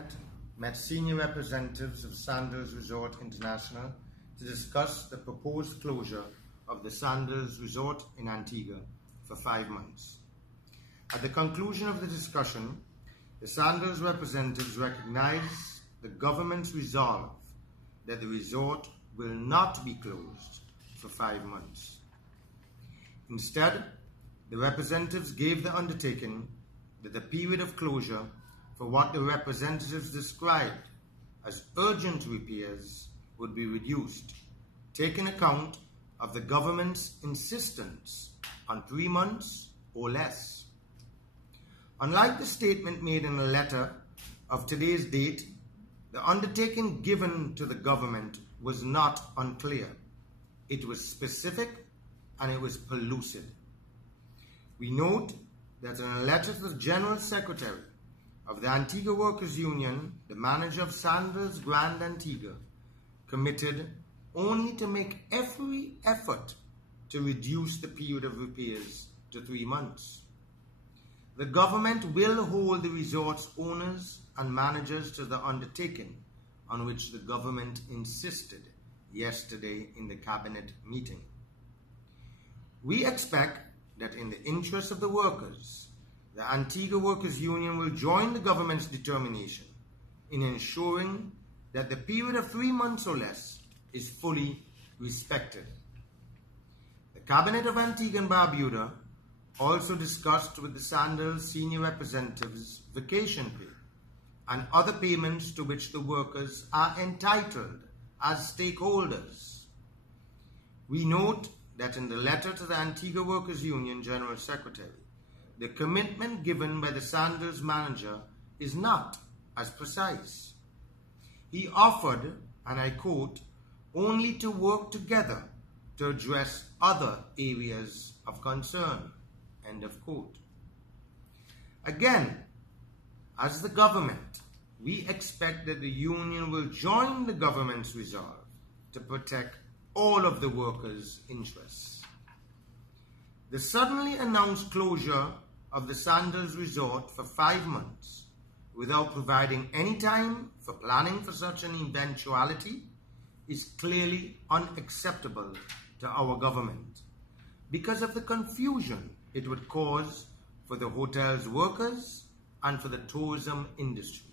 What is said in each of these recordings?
Cabinet met senior representatives of Sandals Resort International to discuss the proposed closure of the Sandals Resort in Antigua for 5 months. At the conclusion of the discussion, the Sandals representatives recognized the government's resolve that the resort will not be closed for 5 months. Instead, the representatives gave the undertaking that the period of closure for what the representatives described as urgent repairs would be reduced, taking account of the government's insistence on 3 months or less. Unlike the statement made in a letter of today's date, the undertaking given to the government was not unclear. It was specific and it was pellucid. We note that in a letter to the General Secretary of the Antigua Workers Union, the manager of Sandals Grand Antigua committed only to make every effort to reduce the period of repairs to 3 months. The government will hold the resort's owners and managers to the undertaking on which the government insisted yesterday in the cabinet meeting. We expect that in the interest of the workers, the Antigua Workers Union will join the government's determination in ensuring that the period of 3 months or less is fully respected. The Cabinet of Antigua and Barbuda also discussed with the Sandals senior representatives vacation pay and other payments to which the workers are entitled as stakeholders. We note that in the letter to the Antigua Workers Union General Secretary, the commitment given by the Sandals manager is not as precise. He offered, and I quote, only to work together to address other areas of concern, end of quote. Again, as the government, we expect that the union will join the government's resolve to protect all of the workers' interests. The suddenly announced closure of the Sandals Resort for 5 months without providing any time for planning for such an eventuality is clearly unacceptable to our government because of the confusion it would cause for the hotel's workers and for the tourism industry.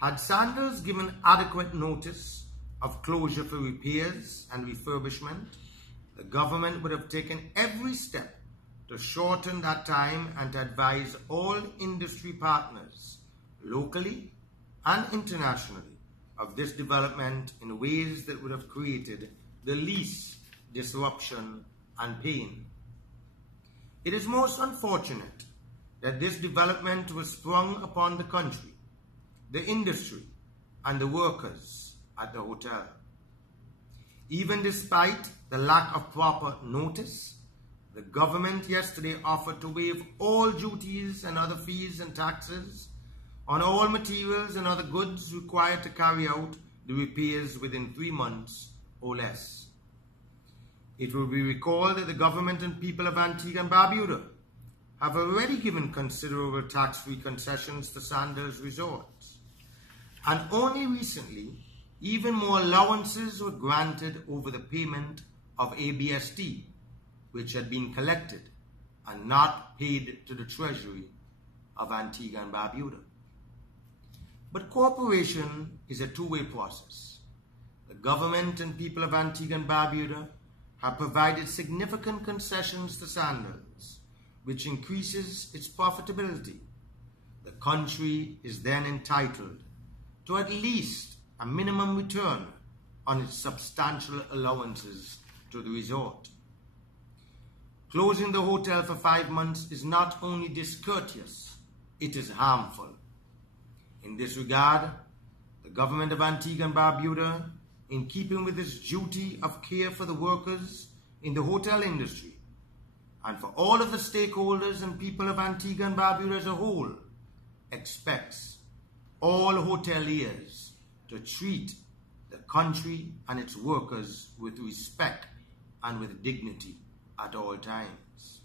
Had Sandals given adequate notice of closure for repairs and refurbishment, the government would have taken every step to shorten that time and to advise all industry partners, locally and internationally, of this development in ways that would have created the least disruption and pain. It is most unfortunate that this development was sprung upon the country, the industry, and the workers at the hotel. Even despite the lack of proper notice, the government yesterday offered to waive all duties and other fees and taxes on all materials and other goods required to carry out the repairs within 3 months or less. It will be recalled that the government and people of Antigua and Barbuda have already given considerable tax-free concessions to Sandals resorts, and only recently even more allowances were granted over the payment of ABST, which had been collected and not paid to the treasury of Antigua and Barbuda. But cooperation is a two-way process. The government and people of Antigua and Barbuda have provided significant concessions to Sandals, which increases its profitability. The country is then entitled to at least a minimum return on its substantial allowances to the resort. Closing the hotel for 5 months is not only discourteous, it is harmful. In this regard, the government of Antigua and Barbuda, in keeping with its duty of care for the workers in the hotel industry and for all of the stakeholders and people of Antigua and Barbuda as a whole, expects all hoteliers to treat the country and its workers with respect and with dignity at all times.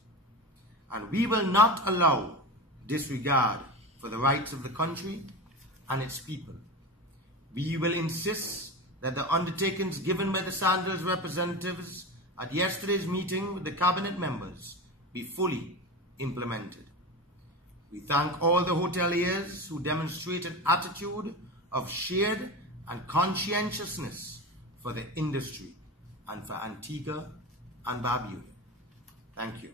And we will not allow disregard for the rights of the country and its people. We will insist that the undertakings given by the Sandals representatives at yesterday's meeting with the cabinet members be fully implemented. We thank all the hoteliers who demonstrate an attitude of shared and conscientiousness for the industry and for Antigua and Barbuda. Thank you.